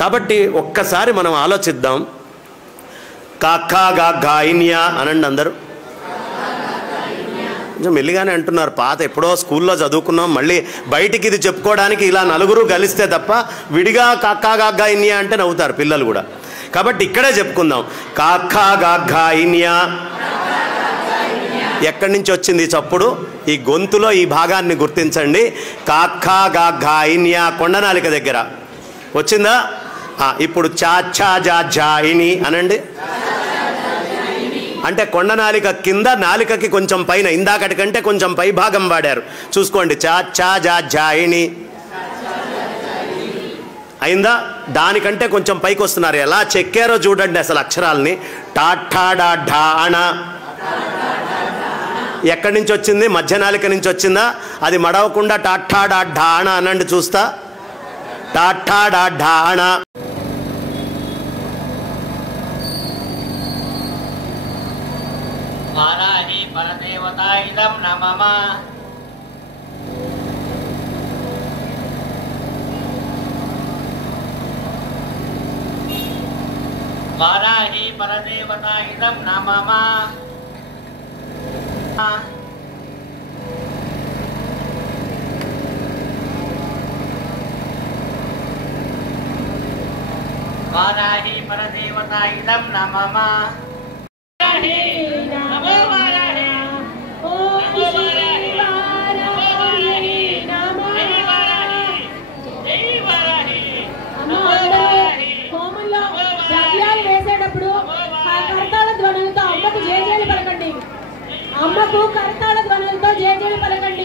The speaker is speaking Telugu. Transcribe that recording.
కాబట్టి ఒక్కసారి మనం ఆలోచిద్దాం. కాకా గా గాయిన్యా అనండి అందరూ. కొంచెం మెల్లిగానే అంటున్నారు. పాత ఎప్పుడో స్కూల్లో చదువుకున్నాం, మళ్ళీ బయటికి ఇది చెప్పుకోవడానికి ఇలా నలుగురు కలిస్తే తప్ప విడిగా కాకా గా గాయిన్యా అంటే నవ్వుతారు పిల్లలు కూడా. కాబట్టి ఇక్కడే చెప్పుకుందాం. కాకా గా గాయిన్యా. ఎక్కడి నుంచి వచ్చింది ఈ చప్పుడు? ఈ గొంతులో ఈ భాగాన్ని గుర్తించండి. కాకా గా గాయిన్యా కొండనాలిక దగ్గర వచ్చిందా? ఇప్పుడు చా ఛా జా జాయిని అనండి. అంటే కొండనాలిక కింద, నాలికకి కొంచెం పైన, ఇందాకటి కంటే కొంచెం పై భాగం వాడారు. చూసుకోండి. చా ఛా జా జాయిని అయిందా? దానికంటే కొంచెం పైకి వస్తున్నారు. ఎలా చెక్కారో చూడండి అసలు అక్షరాలని. టా ఠా డా ఢా అణ ఎక్కడి నుంచి వచ్చింది? మధ్యనాలిక నుంచి వచ్చిందా? అది మడవకుండా టా ఠా డా ఢా అణ అనండి చూస్తా. టా ఠా డా ఢా అణ. వారాహి పరదేవతాయిదం నమః. వారాహి పరదేవతాయిదం నమః. వారాహి పరదేవతాయిదం నమః. అమ్మకు కర్తాళ ధ్వనులతో జయజయలు పలకండి.